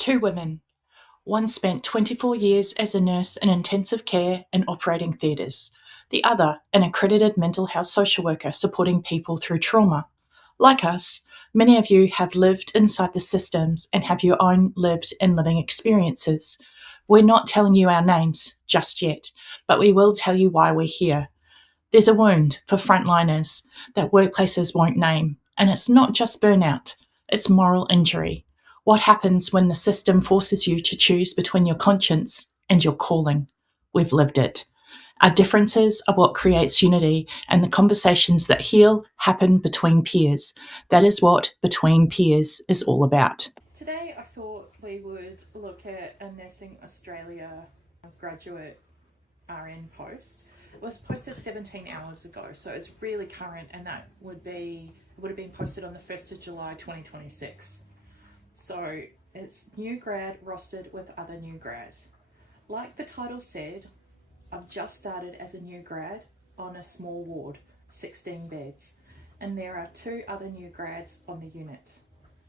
Two women. One spent 24 years as a nurse in intensive care and operating theatres. The other, an accredited mental health social worker supporting people through trauma. Like us, many of you have lived inside the systems and have your own lived and living experiences. We're not telling you our names just yet, but we will tell you why we're here. There's a wound for frontliners that workplaces won't name, and it's not just burnout, it's moral injury. What happens when the system forces you to choose between your conscience and your calling? We've lived it. Our differences are what creates unity, and the conversations that heal happen between peers. That is what Between Peers is all about. Today I thought we would look at a Nursing Australia graduate RN post. It was posted 17 hours ago, so it's really current, and that would have been posted on the 1st of July 2026. So it's new grad rostered with other new grad. Like the title said, I've just started as a new grad on a small ward, 16 beds, and there are two other new grads on the unit.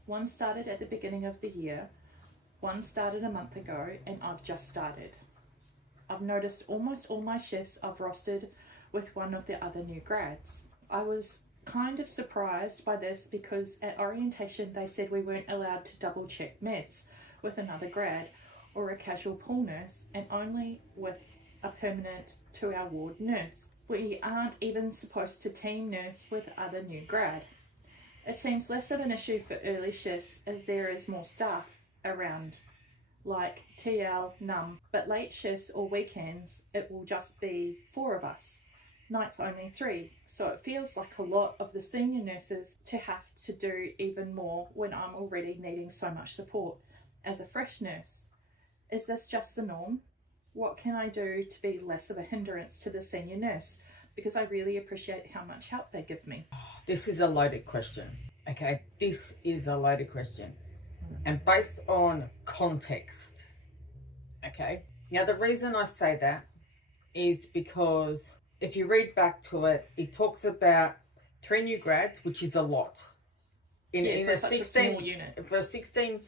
One started at the beginning of the year, one started a month ago, and I've just started. I've noticed almost all my shifts I've rostered with one of the other new grads. I was kind of surprised by this because at orientation they said we weren't allowed to double check meds with another grad or a casual pool nurse, and only with a permanent 2-hour ward nurse. We aren't even supposed to team nurse with other new grad. It seems less of an issue for early shifts as there is more staff around, like TL, NUM, but late shifts or weekends it will just be 4 of us. Nights only 3, so it feels like a lot of the senior nurses to have to do even more when I'm already needing so much support as a fresh nurse. Is this just the norm? What can I do to be less of a hindrance to the senior nurse? Because I really appreciate how much help they give me. This is a loaded question, okay? This is a loaded question. And based on context, okay? Now, the reason I say that is because if you read back to it, it talks about 3 new grads, which is a lot. In a 16 unit. For a 16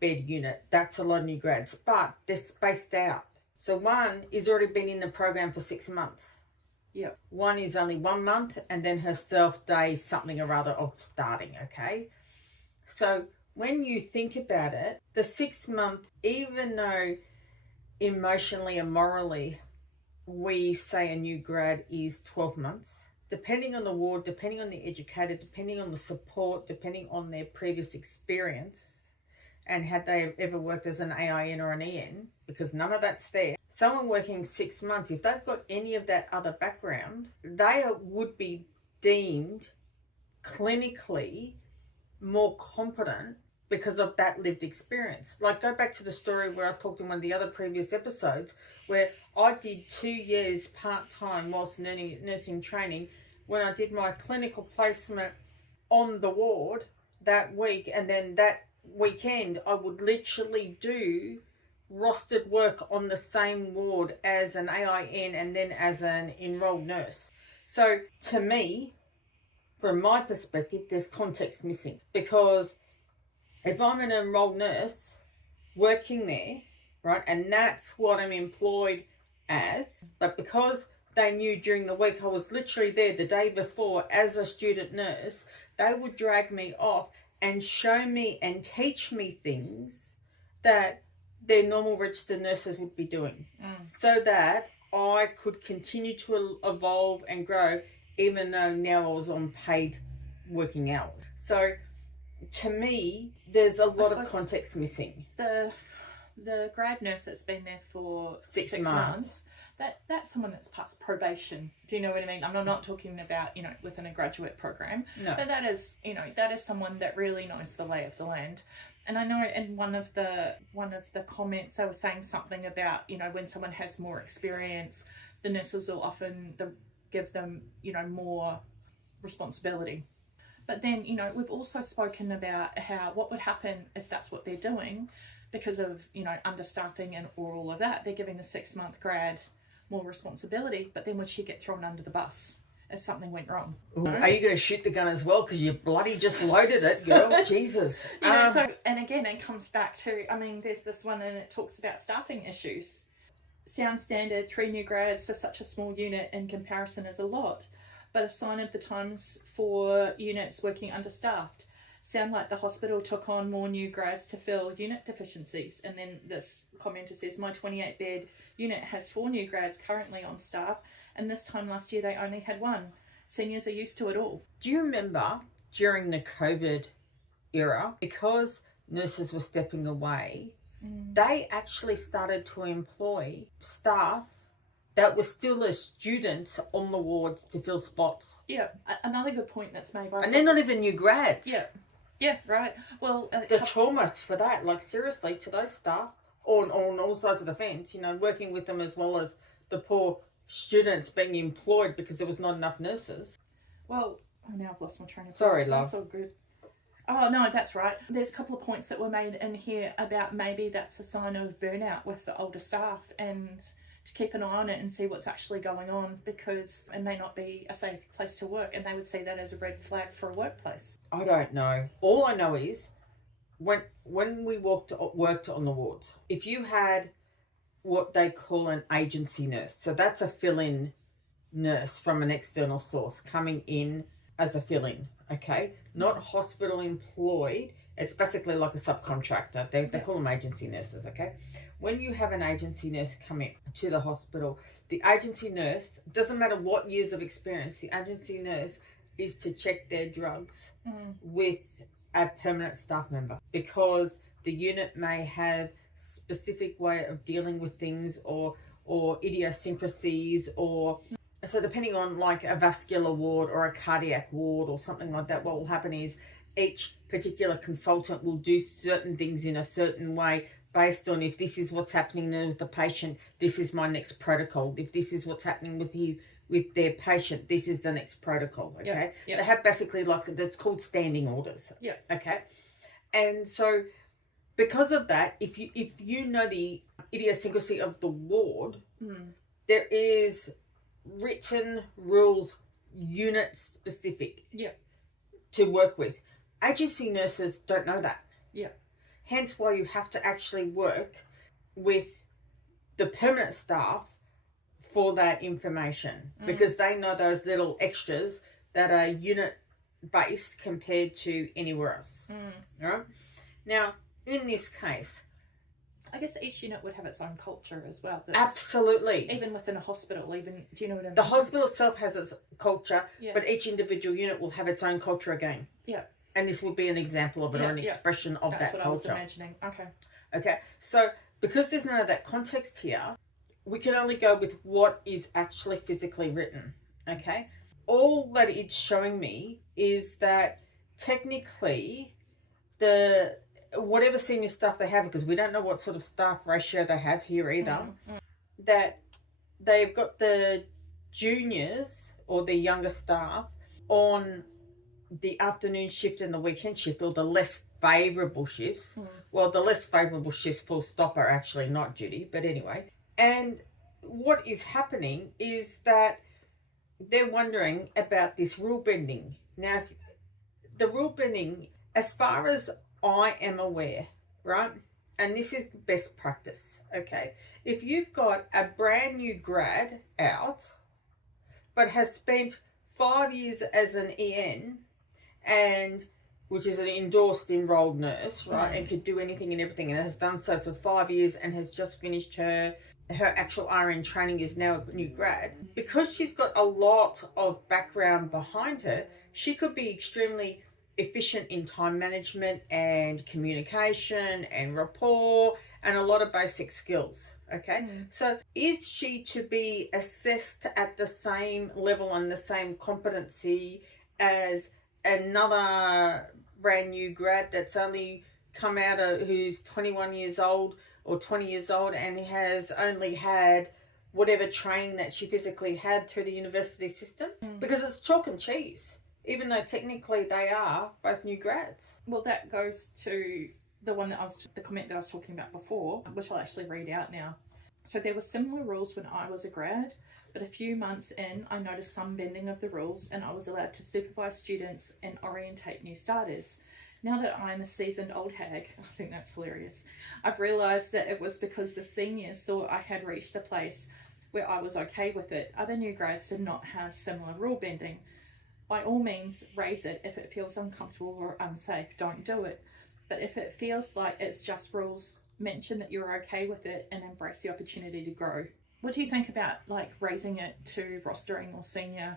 bed unit, that's a lot of new grads, but they're spaced out. So one is already been in the program for 6 months. Yep. One is only 1 month, and then her day something or other of starting, okay? So when you think about it, the 6 month, even though emotionally and morally we say a new grad is 12 months, depending on the ward, depending on the educator, depending on the support, depending on their previous experience, and had they ever worked as an AIN or an EN, because none of that's there. Someone working 6 months, if they've got any of that other background, they would be deemed clinically more competent because of that lived experience. Like, go back to the story where I talked in one of the other previous episodes where I did 2 years part-time whilst nursing training when I did my clinical placement on the ward that week, and then that weekend I would literally do rostered work on the same ward as an AIN and then as an enrolled nurse. So to me, from my perspective, there's context missing, because if I'm an enrolled nurse working there, right, and that's what I'm employed as, but because they knew during the week I was literally there the day before as a student nurse, they would drag me off and show me and teach me things that their normal registered nurses would be doing, so that I could continue to evolve and grow, even though now I was on paid working hours. So to me, there's a lot of context missing. The grad nurse that's been there for 6 months, that's someone that's past probation. Do you know what I mean? I'm not talking about, within a graduate program. No. But that is someone that really knows the lay of the land. And I know in one of the comments they were saying something about, when someone has more experience, the nurses will often give them, more responsibility. But then, we've also spoken about what would happen if that's what they're doing because of, understaffing and all of that. They're giving the 6 month grad more responsibility, but then would she get thrown under the bus if something went wrong. Ooh, are you going to shoot the gun as well? Because you bloody just loaded it, girl. Jesus. So, and again, it comes back to, there's this one and it talks about staffing issues. Sounds standard, 3 new grads for such a small unit in comparison is a lot, but a sign of the times for units working understaffed. Sound like the hospital took on more new grads to fill unit deficiencies. And then this commenter says, my 28-bed unit has 4 new grads currently on staff, and this time last year they only had 1. Seniors are used to it all. Do you remember during the COVID era, because nurses were stepping away, they actually started to employ staff that were still as students on the wards to fill spots? Yeah, another good point that's made by... And they're not even new grads. Yeah, right. Well, the trauma for that, like seriously, to those staff on all sides of the fence, working with them as well as the poor students being employed because there was not enough nurses. Well, now I've lost my train of thought. Sorry, love. That's all good. Oh, no, that's right. There's a couple of points that were made in here about maybe that's a sign of burnout with the older staff, and to keep an eye on it and see what's actually going on, because it may not be a safe place to work, and they would see that as a red flag for a workplace. I don't know. All I know is when we worked on the wards, if you had what they call an agency nurse, so that's a fill-in nurse from an external source coming in as a fill-in, okay? Not hospital employed. It's basically like a subcontractor. They call them agency nurses, okay? When you have an agency nurse come in to the hospital, the agency nurse, doesn't matter what years of experience, the agency nurse is to check their drugs with a permanent staff member, because the unit may have specific way of dealing with things or idiosyncrasies, or so depending on like a vascular ward or a cardiac ward or something like that, what will happen is each particular consultant will do certain things in a certain way based on, if this is what's happening with the patient, this is my next protocol. If this is what's happening with their patient, this is the next protocol, okay? Yeah. They have basically that's called standing orders. Yeah. Okay? And so because of that, if you know the idiosyncrasy of the ward, there is written rules, unit specific to work with. Agency nurses don't know that. Yeah. Hence why you have to actually work with the permanent staff for that information, because they know those little extras that are unit based compared to anywhere else. All right? Now, in this case, I guess each unit would have its own culture as well. Absolutely. Even within a hospital, do you know what I mean? The hospital itself has its culture, Yeah. but each individual unit will have its own culture again. Yeah. And this would be an example of it, or an expression of That's that what culture. I was imagining. Okay. Okay, so because there's none of that context here, we can only go with what is actually physically written, okay? All that it's showing me is that technically whatever senior staff they have, because we don't know what sort of staff ratio they have here either, that they've got the juniors or the younger staff on the afternoon shift and the weekend shift, or the less favourable shifts. Well, the less favourable shifts, full stop, are actually not duty, but anyway. And what is happening is that they're wondering about this rule bending. Now, the rule bending, as far as I am aware, right, and this is the best practice, okay, if you've got a brand new grad out but has spent 5 years as an EN, and which is an endorsed enrolled nurse, right, and could do anything and everything, and has done so for 5 years and has just finished her actual RN training, is now a new grad, because she's got a lot of background behind her, she could be extremely efficient in time management and communication and rapport and a lot of basic skills, okay? So is she to be assessed at the same level and the same competency as another brand new grad that's only come out of, who's 21 years old or 20 years old and has only had whatever training that she physically had through the university system? Because it's chalk and cheese, even though technically they are both new grads. Well, that goes to the comment that I was talking about before, which I'll actually read out now. So there were similar rules when I was a grad, but a few months in, I noticed some bending of the rules and I was allowed to supervise students and orientate new starters. Now that I'm a seasoned old hag, I think that's hilarious, I've realised that it was because the seniors thought I had reached a place where I was okay with it. Other new grads did not have similar rule bending. By all means, raise it if it feels uncomfortable or unsafe. Don't do it. But if it feels like it's just rules, mention that you're okay with it and embrace the opportunity to grow. What do you think about like raising it to rostering or senior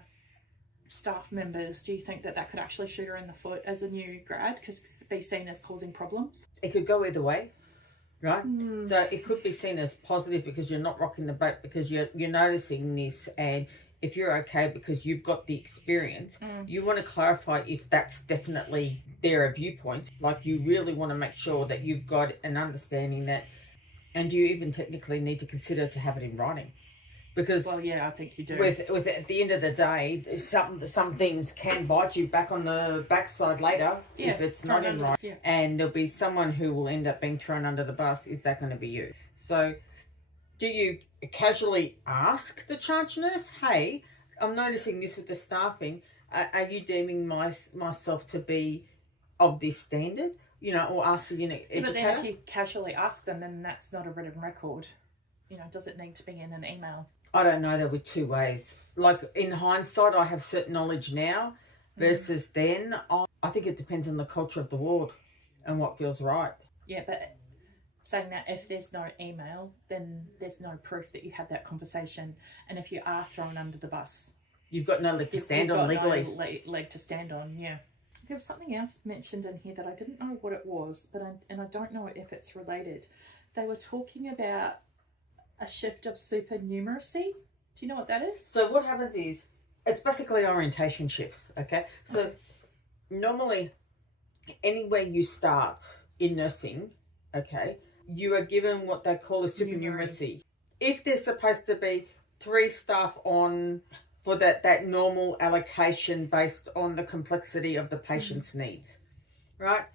staff members? Do you think that that could actually shoot her in the foot as a new grad, because be seen as causing problems? It could go either way, right? So it could be seen as positive because you're not rocking the boat, because you're noticing this, and if you're okay because you've got the experience, you want to clarify if that's definitely their viewpoint. Like, you really want to make sure that you've got an understanding that, and you even technically need to consider to have it in writing. Because, well, yeah, I think you do. With at the end of the day, some things can bite you back on the backside later, if it's not in writing. Yeah. And there'll be someone who will end up being thrown under the bus. Is that going to be you? So, do you casually ask the charge nurse, hey, I'm noticing this with the staffing. Are you deeming myself to be of this standard? You know, or ask the unit educator. But then if you casually ask them, then that's not a written record. You know, does it need to be in an email? I don't know. There were two ways. Like, in hindsight, I have certain knowledge now versus then. I think it depends on the culture of the ward and what feels right. Yeah, but saying that, if there's no email, then there's no proof that you had that conversation. And if you are thrown under the bus, you've got no leg to stand on legally. No leg to stand on, yeah. There was something else mentioned in here that I didn't know what it was, but I don't know if it's related. They were talking about a shift of supernumeracy. Do you know what that is? So what happens is, it's basically orientation shifts, okay? So normally, anywhere you start in nursing, okay, you are given what they call a supernumeracy. If there's supposed to be 3 staff on for that normal allocation based on the complexity of the patient's needs, right?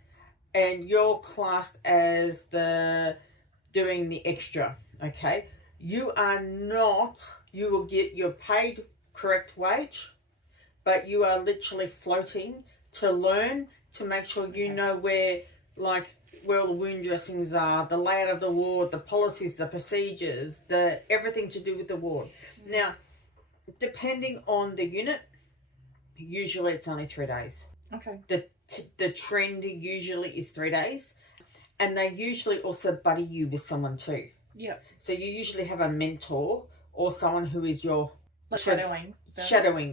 And you're classed as doing the extra, okay? You are not, you will get your paid correct wage, but you are literally floating to learn, to make sure you know where all the wound dressings are, the layout of the ward, the policies, the procedures, everything to do with the ward. Now, depending on the unit, usually it's only 3 days. Okay. The trend usually is 3 days, and they usually also buddy you with someone too. Yeah. So you usually have a mentor or someone who is your shadowing.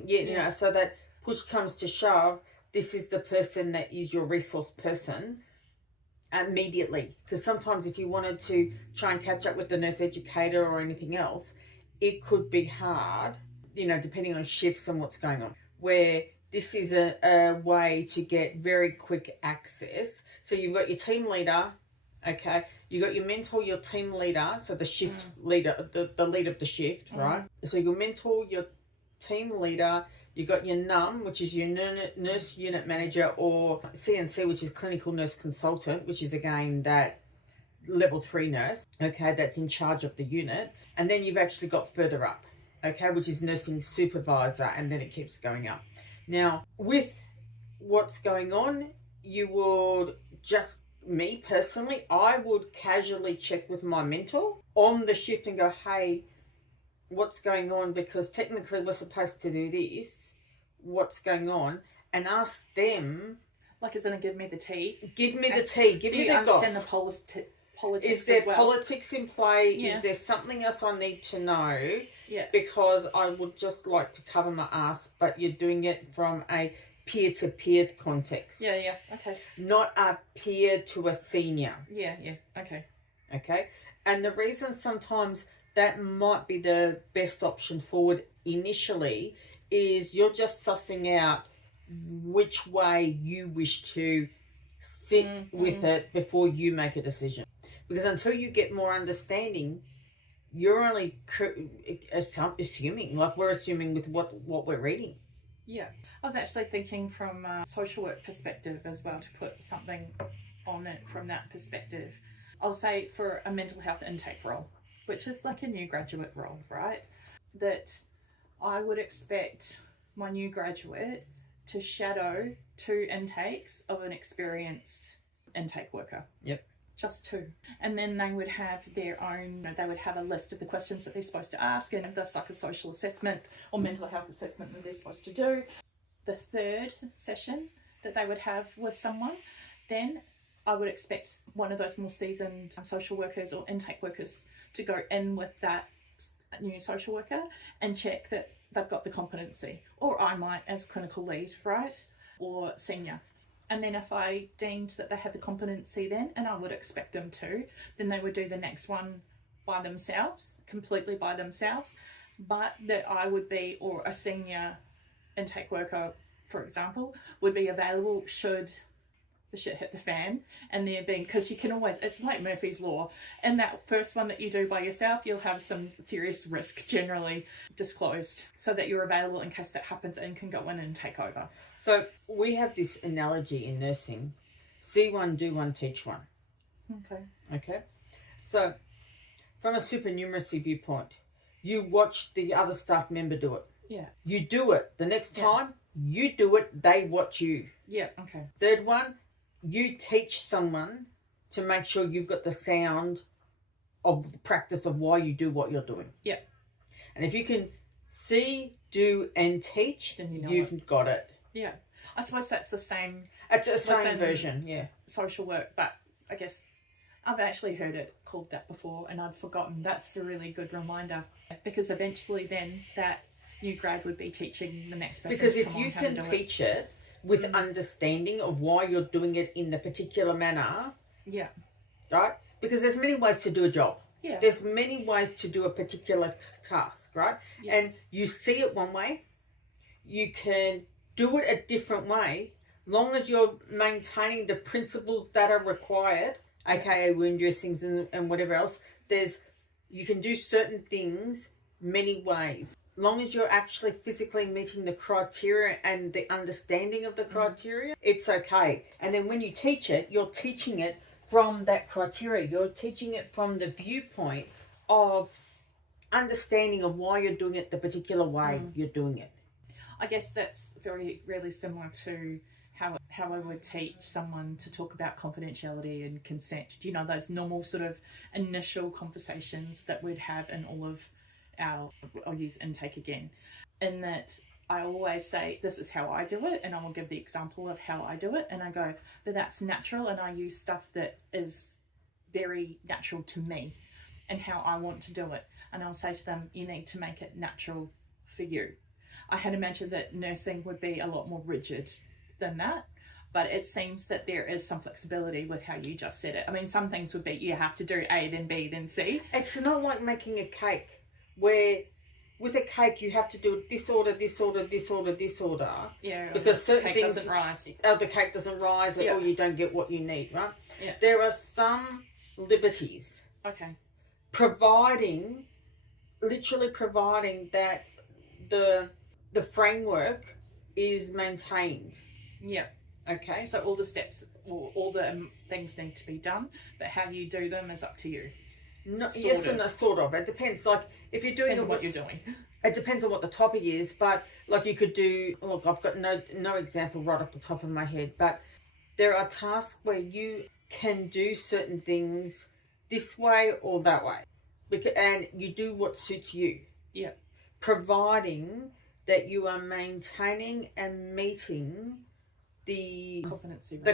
Yeah, you know, so that push comes to shove, this is the person that is your resource person immediately. Because sometimes if you wanted to try and catch up with the nurse educator or anything else, it could be hard, you know, depending on shifts and what's going on, where this is a way to get very quick access. So you've got your team leader, okay, you got your mentor, your team leader, so the shift leader, the lead of the shift, right? So your mentor, your team leader, you got your NUM, which is your nurse unit manager, or CNC, which is clinical nurse consultant, which is again that level 3 nurse, okay, that's in charge of the unit. And then you've actually got further up, okay, which is nursing supervisor, and then it keeps going up. Now, with what's going on, you would just, me personally, I would casually check with my mentor on the shift and go, hey, what's going on? Because technically we're supposed to do this. What's going on? And ask them. Like, isn't it give me the tea? Give me the tea. Give me the goss. Do you understand the politics Is there as well? politics in play? Yeah. Is there something else I need to know? Yeah. Because I would just like to cover my ass, but you're doing it from a peer-to-peer context. Yeah, okay. Not a peer to a senior. Yeah, okay. Okay? And the reason sometimes that might be the best option forward initially is you're just sussing out which way you wish to sit with it before you make a decision. Because until you get more understanding, you're only assuming, like we're assuming with what we're reading. Yeah. I was actually thinking from a social work perspective as well, to put something on it from that perspective. I'll say for a mental health intake role, which is like a new graduate role, right? That I would expect my new graduate to shadow 2 intakes of an experienced intake worker. Yep. Just 2. And then they would have their own, they would have a list of the questions that they're supposed to ask and the psychosocial assessment or mental health assessment that they're supposed to do. The 3rd session that they would have with someone, then I would expect one of those more seasoned social workers or intake workers to go in with that new social worker and check that they've got the competency, or I might as clinical lead, right, or senior. And then if I deemed that they had the competency then, and I would expect them to, then they would do the next one by themselves, completely by themselves, but that I would be, or a senior intake worker, for example, would be available should the shit hit the fan. And there being, because you can always, it's like Murphy's Law, in that first one that you do by yourself, you'll have some serious risk generally disclosed so that you're available in case that happens and can go in and take over. So we have this analogy in nursing: see one, do one, teach one. Okay. So from a supernumeracy viewpoint, you watch the other staff member do it. Yeah. You do it. The next time you do it, they watch you. Yeah. Okay. 3rd one, you teach someone to make sure you've got the sound of the practice of why you do what you're doing. Yeah. And if you can see, do, and teach, then you've got it. Yeah. I suppose that's the same. It's the same version, yeah. Social work, but I guess I've actually heard it called that before and I'd forgotten. That's a really good reminder, because eventually then that new grad would be teaching the next person. Because if you can teach it with understanding of why you're doing it in the particular manner, yeah, right? Because there's many ways to do a job. Yeah. There's many ways to do a particular task, right? Yeah. And you see it one way, you can do it a different way, long as you're maintaining the principles that are required, aka wound dressings and whatever else. You can do certain things many ways. Long as you're actually physically meeting the criteria and the understanding of the criteria, it's okay. And then when you teach it, you're teaching it from that criteria. You're teaching it from the viewpoint of understanding of why you're doing it the particular way you're doing it. I guess that's really similar to how I would teach someone to talk about confidentiality and consent. Do you know, those normal sort of initial conversations that we'd have in all of our, I'll use intake again, in that I always say, this is how I do it, and I will give the example of how I do it, and I go, but that's natural, and I use stuff that is very natural to me and how I want to do it. And I'll say to them, you need to make it natural for you. I had imagined that nursing would be a lot more rigid than that, but it seems that there is some flexibility with how you just said it. I mean, some things would be you have to do A, then B, then C. It's not like making a cake where with a cake you have to do this order, this order, this order, this order. Yeah, because certain things doesn't rise. The cake doesn't rise, or you don't get what you need, right? Yeah. There are some liberties. Okay. Literally providing that the framework is maintained. Yeah. Okay. So all the steps, all the things need to be done, but how you do them is up to you. No, yes and no, sort of. It depends. Like if you're doing depends on what you're doing. It depends on what the topic is, but like you could do. Look, I've got no example right off the top of my head, but there are tasks where you can do certain things this way or that way, and you do what suits you. Yeah. Providing that you are maintaining and meeting the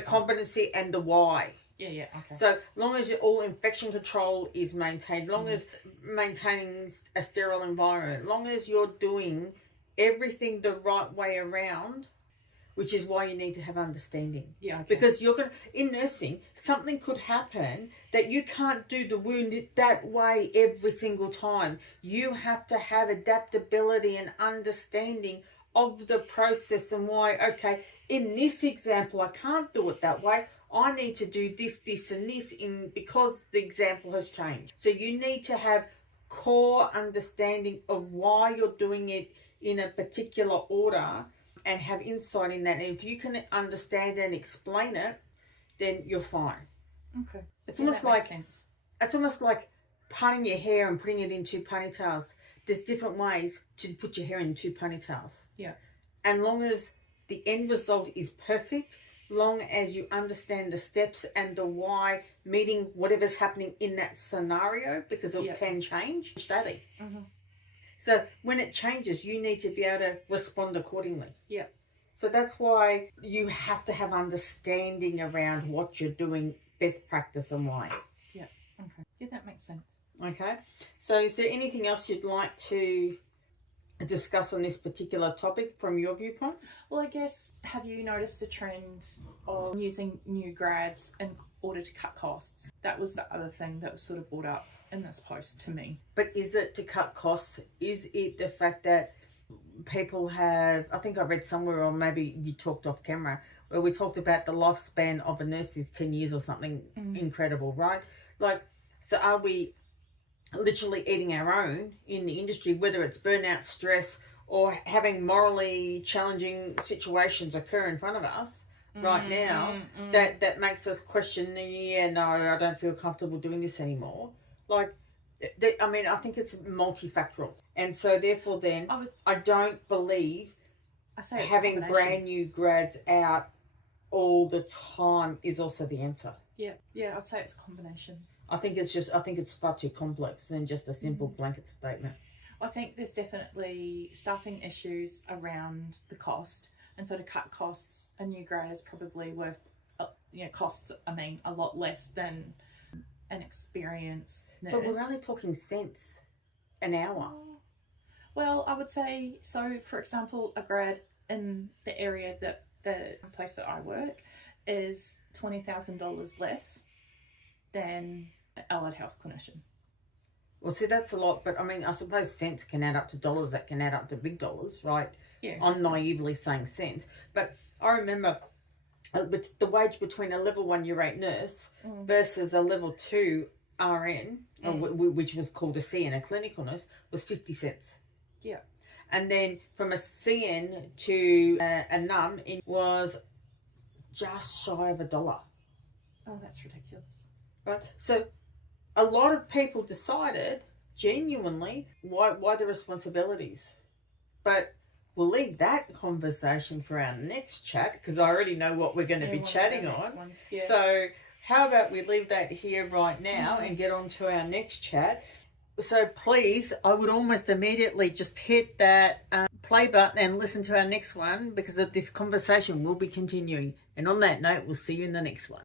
competency and the why. Yeah, okay. So long as all infection control is maintained, long as maintaining a sterile environment, long as you're doing everything the right way around, which is why you need to have understanding. Yeah, okay. Because in nursing, something could happen that you can't do the wound that way every single time. You have to have adaptability and understanding of the process and why, okay, in this example, I can't do it that way. I need to do this, this, and this because the example has changed. So you need to have core understanding of why you're doing it in a particular order and have insight in that. And if you can understand and explain it, then you're fine. Okay. It's Yeah, almost that makes sense. It's almost like parting your hair and putting it in 2 ponytails. There's different ways to put your hair in 2 ponytails. Yeah. And long as the end result is perfect, long as you understand the steps and the why, meeting whatever's happening in that scenario, because it can change daily. So when it changes, you need to be able to respond accordingly. Yeah. So that's why you have to have understanding around what you're doing, best practice and why. Yeah. Okay. Yeah, that makes sense. Okay. So is there anything else you'd like to discuss on this particular topic from your viewpoint? Well, I guess, have you noticed a trend of using new grads in order to cut costs? That was the other thing that was sort of brought up in this post to me. But is it to cut costs? Is it the fact that people have, I think I read somewhere, or maybe you talked off camera, where we talked about the lifespan of a nurse is 10 years or something incredible, right? Like, so are we literally eating our own in the industry, whether it's burnout, stress, or having morally challenging situations occur in front of us right now that makes us question, no, I don't feel comfortable doing this anymore. Like, I mean, I think it's multifactorial. And so therefore then, I don't believe having brand new grads out all the time is also the answer. Yeah, I'd say it's a combination. I think it's far too complex than just a simple blanket statement. I think there's definitely staffing issues around the cost, and so to cut costs, a new grad is probably worth, costs, a lot less than an experienced nurse. But we're only talking cents an hour. Well, I would say, so for example, a grad in the area that the place that I work is $20,000 less than an allied health clinician. Well, see, that's a lot, but I mean, I suppose cents can add up to dollars, that can add up to big dollars, right? Yeah. I'm naively saying cents, but I remember the wage between a level 1 year 8 nurse versus a level 2 RN, which was called a CN, a clinical nurse, was 50 cents. Yeah. And then from a CN to a NUM, it was just shy of $1. Oh, that's ridiculous. Right? So a lot of people decided genuinely why the responsibilities. But we'll leave that conversation for our next chat, because I already know what we're going to be chatting on. Yeah. So how about we leave that here right now and get on to our next chat. So please, I would almost immediately just hit that play button and listen to our next one, because of this conversation will be continuing. And on that note, we'll see you in the next one.